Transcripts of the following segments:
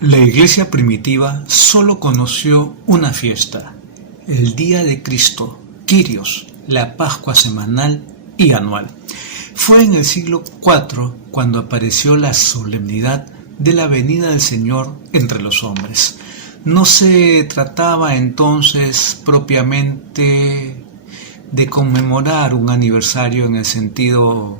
La iglesia primitiva solo conoció una fiesta, el Día de Cristo, Kyrios, la Pascua semanal y anual. Fue en el siglo IV cuando apareció la solemnidad de la venida del Señor entre los hombres. No se trataba entonces propiamente de conmemorar un aniversario en el sentido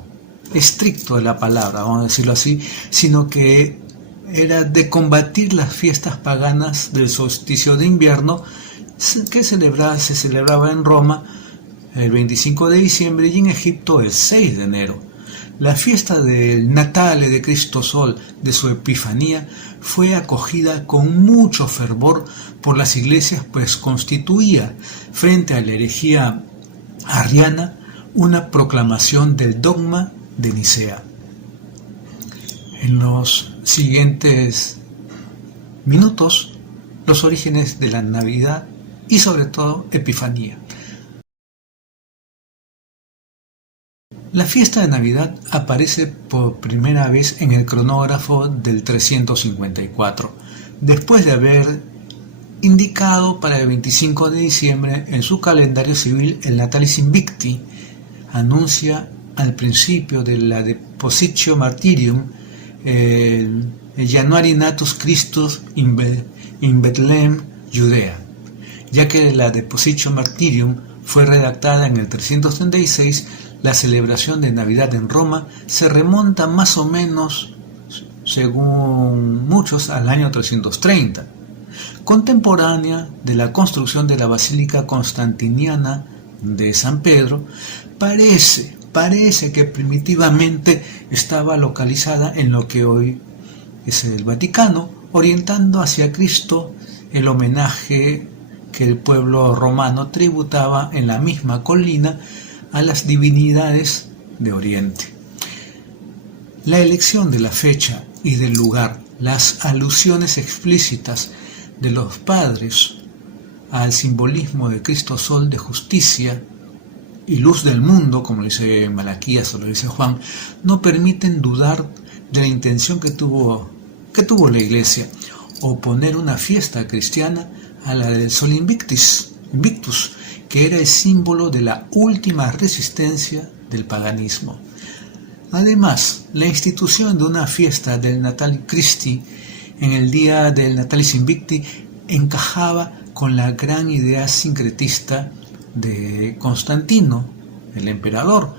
estricto de la palabra, vamos a decirlo así, sino que era de combatir las fiestas paganas del solsticio de invierno que se celebraba en Roma el 25 de diciembre y en Egipto el 6 de enero. La fiesta del Natale de Cristo Sol, de su Epifanía, fue acogida con mucho fervor por las iglesias, pues constituía, frente a la herejía arriana, una proclamación del dogma de Nicea. En los siguientes minutos, los orígenes de la Navidad y sobre todo Epifanía. La fiesta de Navidad aparece por primera vez en el cronógrafo del 354, después de haber indicado para el 25 de diciembre en su calendario civil el Natalis Invicti. Anuncia al principio de la Depositio Martyrium el Januari Natus Christus in Bethlehem, Judea, ya que la Depositio Martyrium fue redactada en el 336. La celebración de Navidad en Roma se remonta más o menos, según muchos, al año 330, contemporánea de la construcción de la Basílica Constantiniana de San Pedro. Parece que primitivamente estaba localizada en lo que hoy es el Vaticano, orientando hacia Cristo el homenaje que el pueblo romano tributaba en la misma colina a las divinidades de Oriente. La elección de la fecha y del lugar, las alusiones explícitas de los padres al simbolismo de Cristo Sol de justicia y luz del mundo, como lo dice Malaquías o lo dice Juan, no permiten dudar de la intención que tuvo la Iglesia, oponer una fiesta cristiana a la del Sol Invictus, que era el símbolo de la última resistencia del paganismo. Además, la institución de una fiesta del Natale Christi en el día del Natalis Invicti encajaba con la gran idea sincretista de Constantino, el emperador,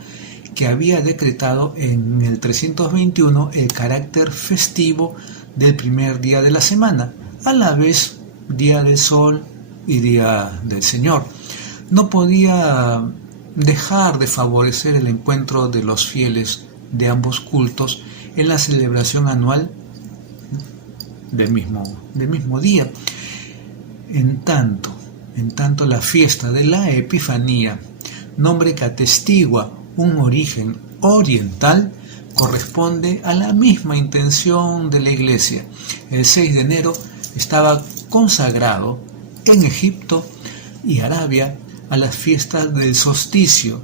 que había decretado en el 321 el carácter festivo del primer día de la semana, a la vez día del sol y día del Señor. No podía dejar de favorecer el encuentro de los fieles de ambos cultos en la celebración anual del mismo día. En tanto la fiesta de la Epifanía, nombre que atestigua un origen oriental, corresponde a la misma intención de la Iglesia. El 6 de enero estaba consagrado en Egipto y Arabia a las fiestas del solsticio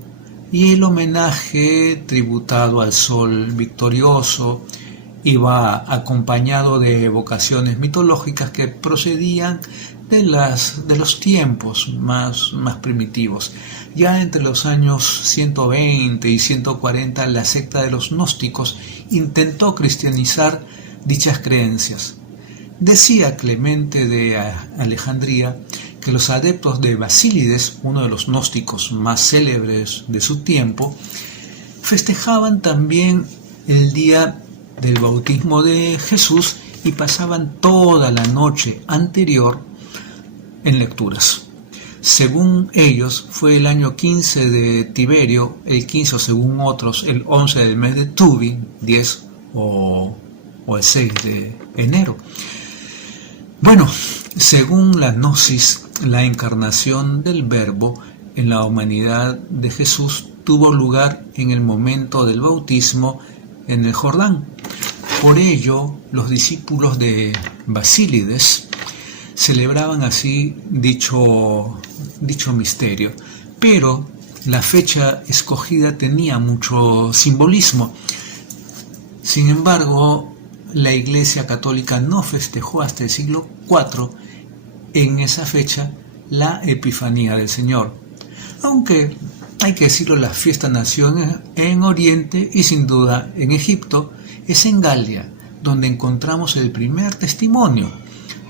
y el homenaje tributado al sol victorioso iba acompañado de evocaciones mitológicas que procedían de los tiempos más primitivos. Ya entre los años 120 y 140 la secta de los gnósticos intentó cristianizar dichas creencias. Decía Clemente de Alejandría que los adeptos de Basílides, uno de los gnósticos más célebres de su tiempo, festejaban también el día del bautismo de Jesús y pasaban toda la noche anterior en lecturas. Según ellos, fue el año 15 de Tiberio, el 15 o según otros, el 11 del mes de Tubi, 10 o el 6 de enero. Bueno, según la Gnosis, la encarnación del Verbo en la humanidad de Jesús tuvo lugar en el momento del bautismo en el Jordán. Por ello, los discípulos de Basílides celebraban así dicho misterio, pero la fecha escogida tenía mucho simbolismo. Sin embargo, la Iglesia Católica no festejó hasta el siglo IV, en esa fecha, la Epifanía del Señor. Aunque, hay que decirlo, la fiesta nació en Oriente y sin duda en Egipto. Es en Galia donde encontramos el primer testimonio.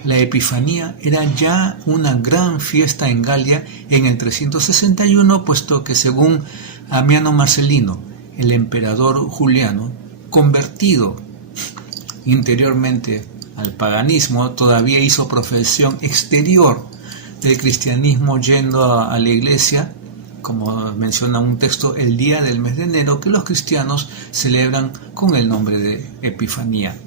La Epifanía era ya una gran fiesta en Galia en el 361, puesto que según Amiano Marcelino, el emperador Juliano, convertido interiormente al paganismo, todavía hizo profesión exterior del cristianismo yendo a la iglesia, como menciona un texto, el día del mes de enero, que los cristianos celebran con el nombre de Epifanía.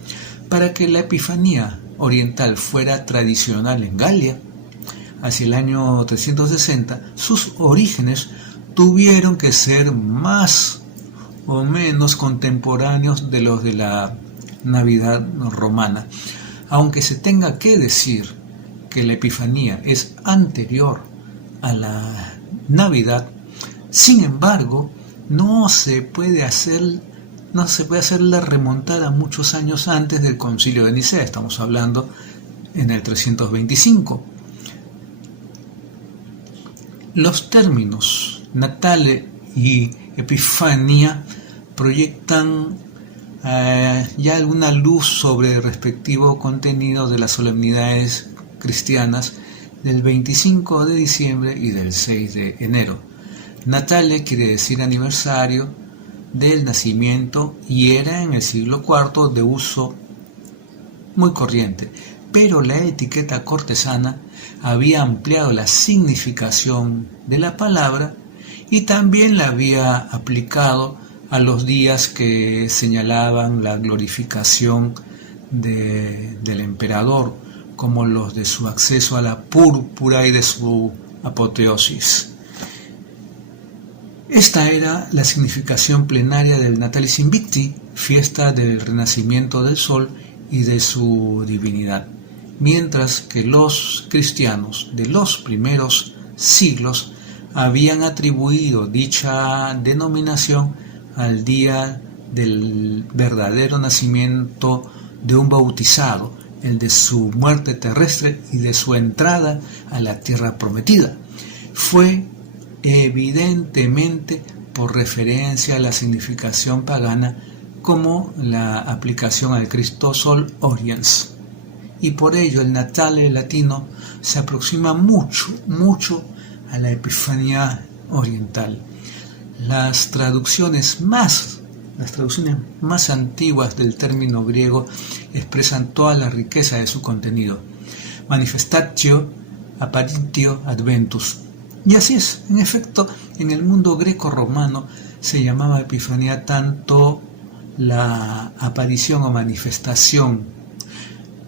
Para que la Epifanía oriental fuera tradicional en Galia, hacia el año 360, sus orígenes tuvieron que ser más o menos contemporáneos de los de la Navidad romana. Aunque se tenga que decir que la Epifanía es anterior a la Navidad, sin embargo, no se puede hacer la remontada muchos años antes del Concilio de Nicea. Estamos hablando en el 325. Los términos Natale y Epifanía proyectan ya alguna luz sobre el respectivo contenido de las solemnidades cristianas del 25 de diciembre y del 6 de enero. Natale quiere decir aniversario del nacimiento y era en el siglo IV de uso muy corriente, pero la etiqueta cortesana había ampliado la significación de la palabra y también la había aplicado a los días que señalaban la glorificación del emperador, como los de su acceso a la púrpura y de su apoteosis. Esta era la significación plenaria del Natalis Invicti, fiesta del renacimiento del sol y de su divinidad, mientras que los cristianos de los primeros siglos habían atribuido dicha denominación al día del verdadero nacimiento de un bautizado, el de su muerte terrestre y de su entrada a la tierra prometida. Fue evidentemente por referencia a la significación pagana como la aplicación al Cristo Sol Oriens, y por ello el Natale latino se aproxima mucho a la Epifanía oriental. Las traducciones más antiguas del término griego expresan toda la riqueza de su contenido. Manifestatio, apparitio, adventus. Y así es, en efecto, en el mundo greco-romano se llamaba Epifanía tanto la aparición o manifestación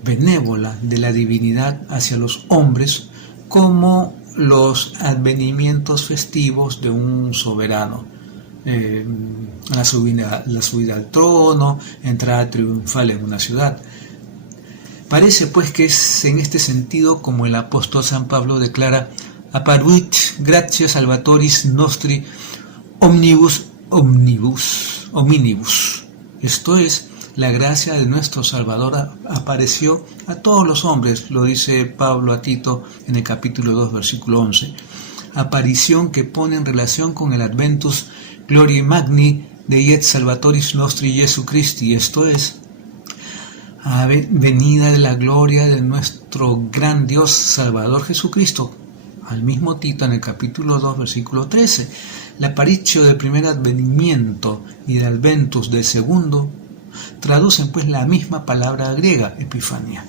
benévola de la divinidad hacia los hombres, como los advenimientos festivos de un soberano, la subida al trono, entrada triunfal en una ciudad. Parece pues que es en este sentido como el apóstol San Pablo declara: apparuit gratia salvatoris nostri omnibus hominibus. Esto es, la gracia de nuestro Salvador apareció a todos los hombres, lo dice Pablo a Tito en el capítulo 2, versículo 11. Aparición que pone en relación con el Adventus Gloriae Magni Dei Salvatoris Nostri Jesu Christi, esto es, venida de la gloria de nuestro gran Dios Salvador Jesucristo. Al mismo Tito en el capítulo 2, versículo 13. La aparicio del primer advenimiento y del adventus del segundo traducen pues la misma palabra griega, epifanía.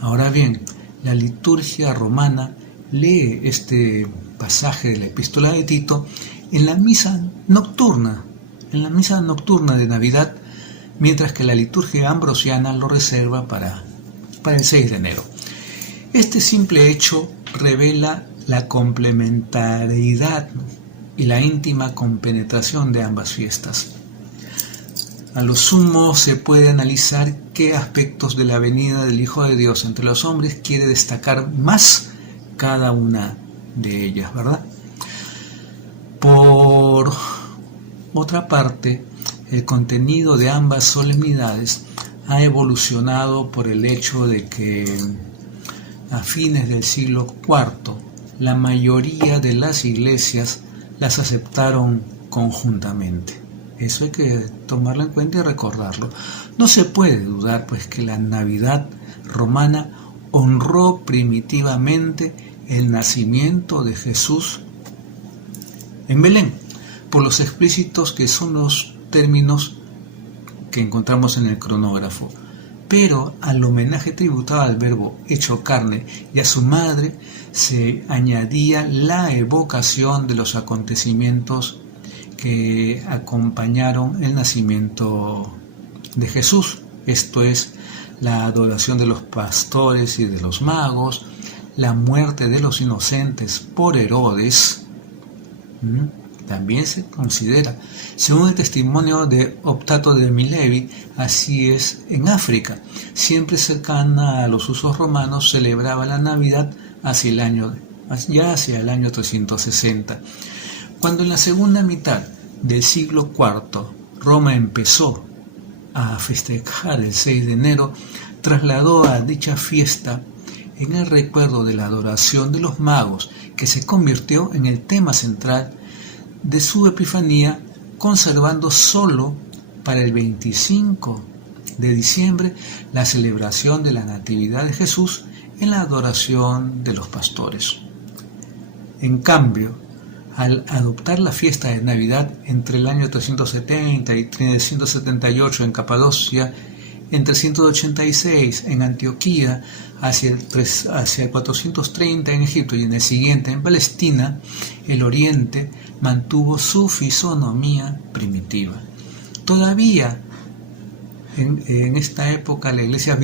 Ahora bien, la liturgia romana lee este pasaje de la epístola de Tito en la misa nocturna de Navidad, mientras que la liturgia ambrosiana lo reserva para el 6 de enero. Este simple hecho revela la complementariedad y la íntima compenetración de ambas fiestas. A lo sumo se puede analizar qué aspectos de la venida del Hijo de Dios entre los hombres quiere destacar más cada una de ellas, ¿verdad? Por otra parte, el contenido de ambas solemnidades ha evolucionado por el hecho de que a fines del siglo IV la mayoría de las iglesias las aceptaron conjuntamente. Eso hay que tomarlo en cuenta y recordarlo. No se puede dudar pues que la Navidad romana honró primitivamente el nacimiento de Jesús en Belén, por los explícitos que son los términos que encontramos en el cronógrafo. Pero al homenaje tributado al Verbo hecho carne y a su madre se añadía la evocación de los acontecimientos que acompañaron el nacimiento de Jesús. Esto es, la adoración de los pastores y de los magos, la muerte de los inocentes por Herodes, también se considera. Según el testimonio de Optato de Milevi, así es en África. Siempre cercana a los usos romanos, celebraba la Navidad hacia el año 360. Cuando en la segunda mitad del siglo IV Roma empezó a festejar el 6 de enero, trasladó a dicha fiesta en el recuerdo de la adoración de los magos, que se convirtió en el tema central de su Epifanía, conservando solo para el 25 de diciembre la celebración de la Natividad de Jesús en la adoración de los pastores. En cambio, al adoptar la fiesta de Navidad entre el año 370 y 378 en Capadocia, en 386 en Antioquía, hacia el 430 en Egipto y en el siguiente en Palestina, el Oriente mantuvo su fisonomía primitiva. Todavía en esta época la iglesia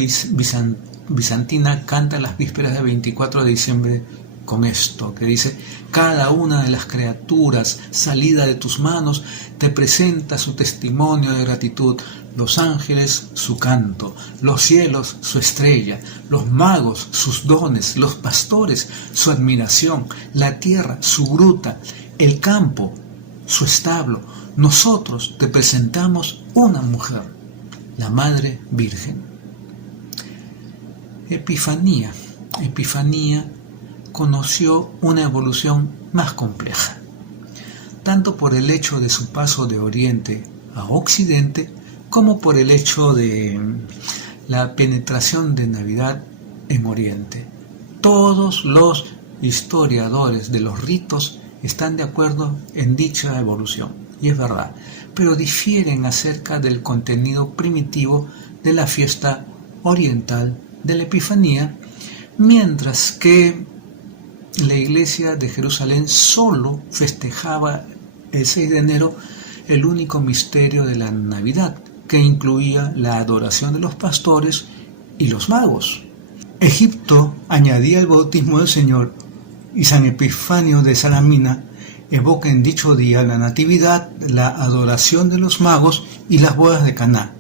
bizantina canta las vísperas del 24 de diciembre con esto, que dice: cada una de las criaturas salida de tus manos te presenta su testimonio de gratitud, los ángeles su canto, los cielos su estrella, los magos sus dones, los pastores su admiración, la tierra su gruta, el campo su establo. Nosotros te presentamos una mujer, la Madre Virgen. Epifanía conoció una evolución más compleja, tanto por el hecho de su paso de Oriente a Occidente, como por el hecho de la penetración de Navidad en Oriente. Todos los historiadores de los ritos están de acuerdo en dicha evolución, y es verdad, pero difieren acerca del contenido primitivo de la fiesta oriental de la Epifanía, mientras que la iglesia de Jerusalén solo festejaba el 6 de enero el único misterio de la Navidad, que incluía la adoración de los pastores y los magos. Egipto añadía el bautismo del Señor, y San Epifanio de Salamina evoca en dicho día la Natividad, la adoración de los magos y las bodas de Caná.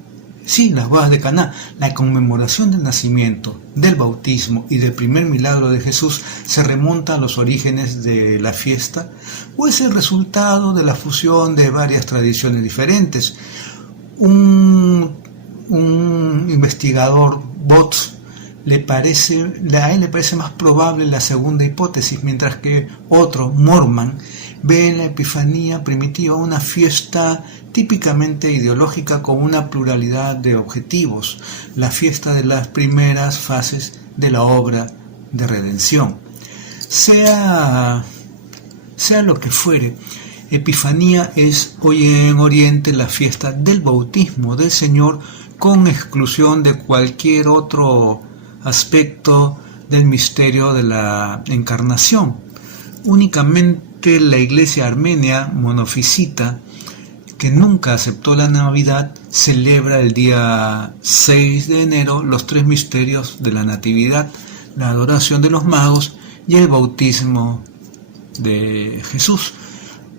Sí, las bodas de Caná, la conmemoración del nacimiento, del bautismo y del primer milagro de Jesús, se remonta a los orígenes de la fiesta o es el resultado de la fusión de varias tradiciones diferentes. Un investigador, Botz, a él le parece más probable la segunda hipótesis, mientras que otro, Mormon, ve en la Epifanía primitiva una fiesta típicamente ideológica con una pluralidad de objetivos, la fiesta de las primeras fases de la obra de redención. Sea lo que fuere, Epifanía es hoy en Oriente la fiesta del bautismo del Señor, con exclusión de cualquier otro aspecto del misterio de la encarnación. Únicamente la iglesia armenia monofisita, que nunca aceptó la Navidad, celebra el día 6 de enero los tres misterios de la Natividad, la adoración de los magos y el bautismo de Jesús.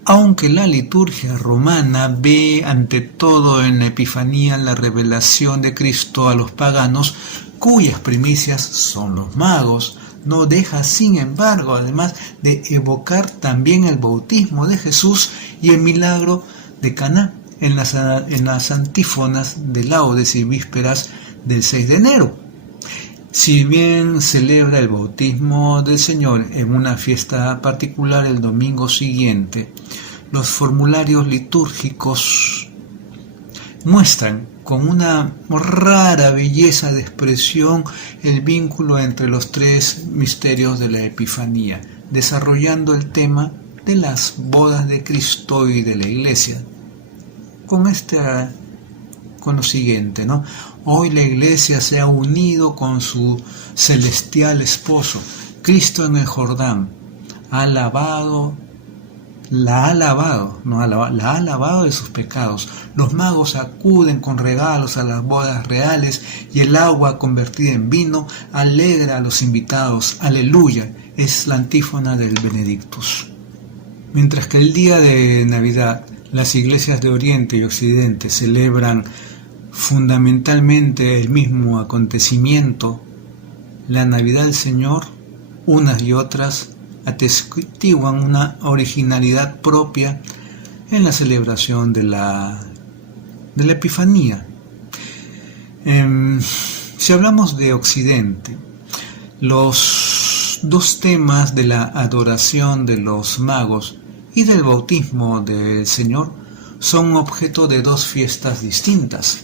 Aunque la liturgia romana ve ante todo en la Epifanía la revelación de Cristo a los paganos, cuyas primicias son los magos, no deja sin embargo, además de evocar también el bautismo de Jesús y el milagro de Caná en las antífonas de laudes y vísperas del 6 de enero. Si bien celebra el bautismo del Señor en una fiesta particular el domingo siguiente, los formularios litúrgicos muestran con una rara belleza de expresión el vínculo entre los tres misterios de la Epifanía, desarrollando el tema de las bodas de Cristo y de la Iglesia. Con lo siguiente, ¿no? Hoy la Iglesia se ha unido con su celestial esposo, Cristo en el Jordán. La ha lavado de sus pecados. Los magos acuden con regalos a las bodas reales y el agua convertida en vino alegra a los invitados. Aleluya, es la antífona del Benedictus. Mientras que el día de Navidad las iglesias de Oriente y Occidente celebran fundamentalmente el mismo acontecimiento, la Navidad del Señor, unas y otras atestiguan una originalidad propia en la celebración de la Epifanía. Si hablamos de Occidente, los dos temas de la adoración de los magos y del bautismo del Señor son objeto de dos fiestas distintas,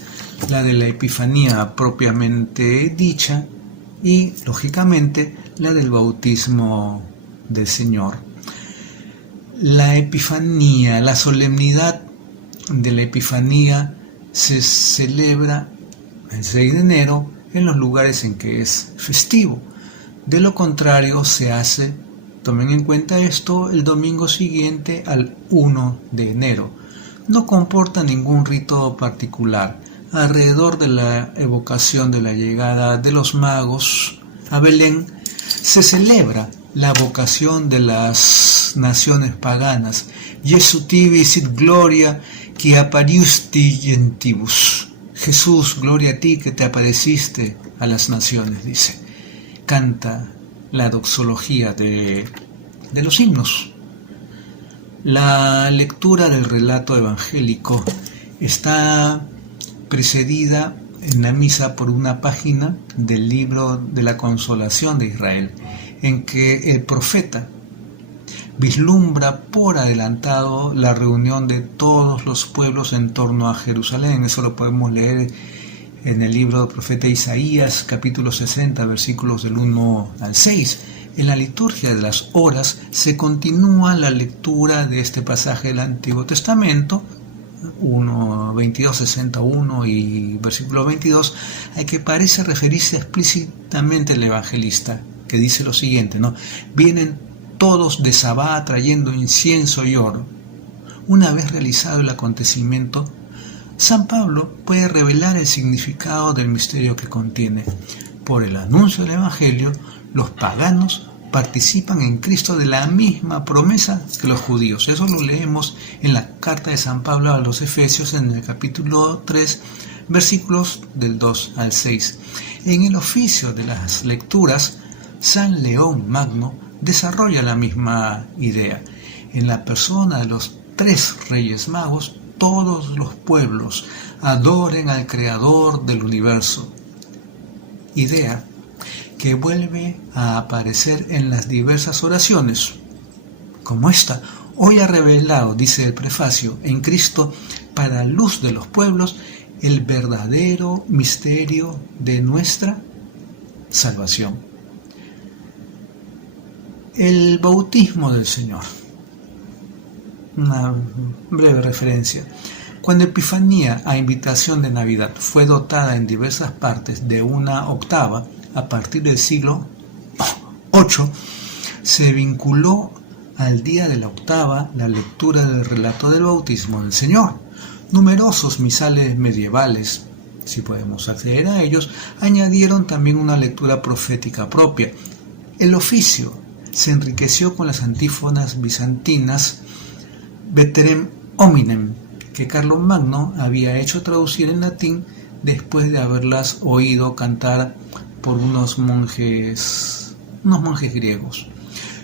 la de la Epifanía propiamente dicha y, lógicamente, la del bautismo del Señor. La Epifanía, la solemnidad de la Epifanía se celebra el 6 de enero en los lugares en que es festivo. De lo contrario se hace, tomen en cuenta esto, el domingo siguiente al 1 de enero. No comporta ningún rito particular. Alrededor de la evocación de la llegada de los magos a Belén se celebra la vocación de las naciones paganas. Jesu tibi sit gloria qui appariusti gentibus. Jesús, gloria a ti que te apareciste a las naciones, dice. Canta la doxología de los himnos. La lectura del relato evangélico está precedida en la misa por una página del libro de la Consolación de Israel, en que el profeta vislumbra por adelantado la reunión de todos los pueblos en torno a Jerusalén. Eso lo podemos leer en el libro del profeta Isaías, capítulo 60, versículos del 1 al 6. En la liturgia de las horas se continúa la lectura de este pasaje del Antiguo Testamento, 22:61 y versículo 22, al que parece referirse explícitamente el evangelista, que dice lo siguiente, ¿no? Vienen todos de Sabá trayendo incienso y oro. Una vez realizado el acontecimiento, San Pablo puede revelar el significado del misterio que contiene. Por el anuncio del Evangelio, los paganos participan en Cristo de la misma promesa que los judíos. Eso lo leemos en la carta de San Pablo a los Efesios en el capítulo 3, versículos del 2 al 6. En el oficio de las lecturas, San León Magno desarrolla la misma idea. En la persona de los tres reyes magos, todos los pueblos adoren al Creador del universo. Idea que vuelve a aparecer en las diversas oraciones, como esta: hoy ha revelado, dice el prefacio, en Cristo, para luz de los pueblos, el verdadero misterio de nuestra salvación. El bautismo del Señor. Una breve referencia. Cuando Epifanía, a invitación de Navidad, fue dotada en diversas partes de una octava, a partir del siglo VIII, se vinculó al día de la octava la lectura del relato del bautismo del Señor. Numerosos misales medievales, si podemos acceder a ellos, añadieron también una lectura profética propia. El oficio se enriqueció con las antífonas bizantinas Veterem Hominem, que Carlomagno había hecho traducir en latín después de haberlas oído cantar por unos monjes griegos.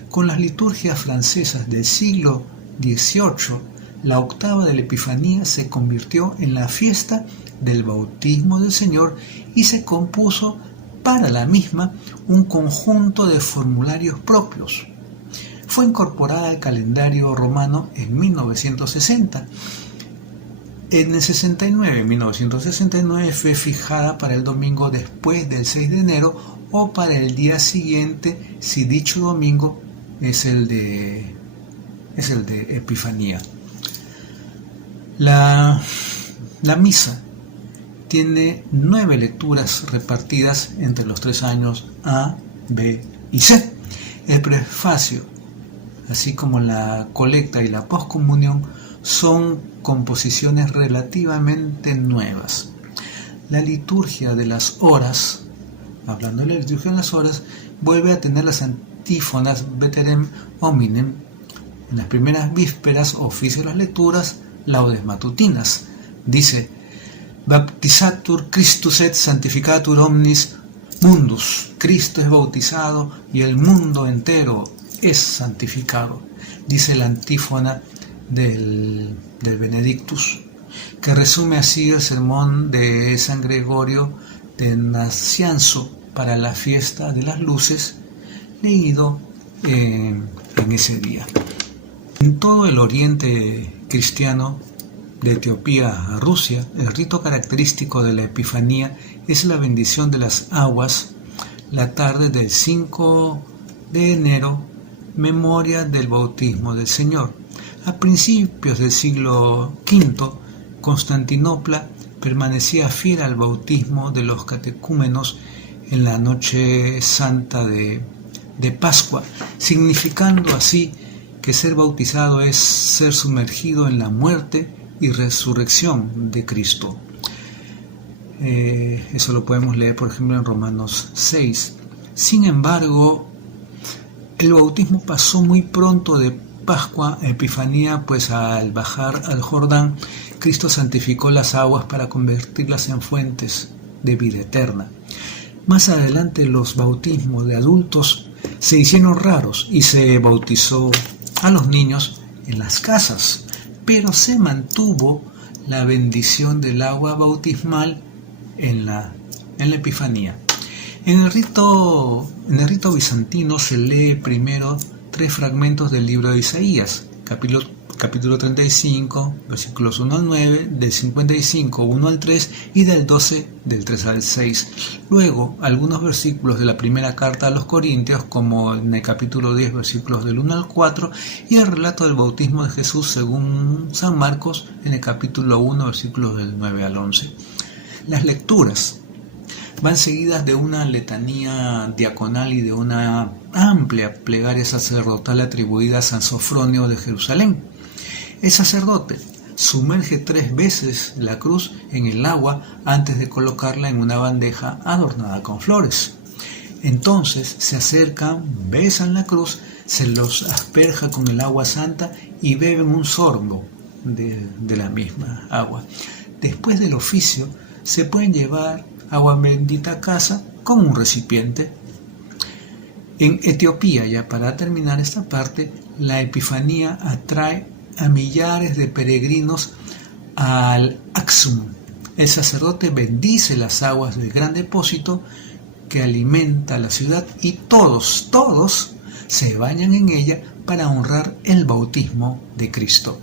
Con las liturgias francesas del siglo XVIII, la octava de la Epifanía se convirtió en la fiesta del bautismo del Señor y se compuso para la misma un conjunto de formularios propios. Fue incorporada al calendario romano en 1960. En el 1969 fue fijada para el domingo después del 6 de enero o para el día siguiente si dicho domingo es el de Epifanía. La misa tiene 9 lecturas repartidas entre los 3 años A, B y C. El prefacio, así como la colecta y la poscomunión, son composiciones relativamente nuevas. La liturgia de las horas, hablando de la liturgia de las horas, vuelve a tener las antífonas Veterem Hominem. En las primeras vísperas, oficio de las lecturas, laudes matutinas. Dice: Baptizatur Christus et sanctificatur omnis mundus. Cristo es bautizado y el mundo entero es santificado. Dice la antífona del Benedictus, que resume así el sermón de San Gregorio de Nacianzo para la fiesta de las luces, leído en ese día. En todo el oriente cristiano, de Etiopía a Rusia, el rito característico de la Epifanía es la bendición de las aguas la tarde del 5 de enero, memoria del bautismo del Señor. A principios del siglo V, Constantinopla permanecía fiel al bautismo de los catecúmenos en la noche santa de Pascua, significando así que ser bautizado es ser sumergido en la muerte y resurrección de Cristo. Eso lo podemos leer, por ejemplo, en Romanos 6. Sin embargo, el bautismo pasó muy pronto de Pascua a Epifanía, pues al bajar al Jordán, Cristo santificó las aguas para convertirlas en fuentes de vida eterna. Más adelante los bautismos de adultos se hicieron raros y se bautizó a los niños en las casas, pero se mantuvo la bendición del agua bautismal en la Epifanía. En el rito bizantino se lee primero 3 fragmentos del libro de Isaías, capítulo 35, versículos 1 al 9, del 55, 1 al 3 y del 12, del 3 al 6. Luego, algunos versículos de la primera carta a los Corintios, como en el capítulo 10, versículos del 1 al 4, y el relato del bautismo de Jesús según San Marcos, en el capítulo 1, versículos del 9 al 11. Las lecturas van seguidas de una letanía diaconal y de una amplia plegaria sacerdotal atribuida a San Sofronio de Jerusalén. El sacerdote sumerge 3 veces la cruz en el agua antes de colocarla en una bandeja adornada con flores. Entonces se acercan, besan la cruz, se los asperja con el agua santa y beben un sorbo de la misma agua. Después del oficio se pueden llevar agua bendita a casa con un recipiente. En Etiopía, ya para terminar esta parte, la Epifanía atrae a millares de peregrinos al Aksum. El sacerdote bendice las aguas del gran depósito que alimenta la ciudad y todos se bañan en ella para honrar el bautismo de Cristo.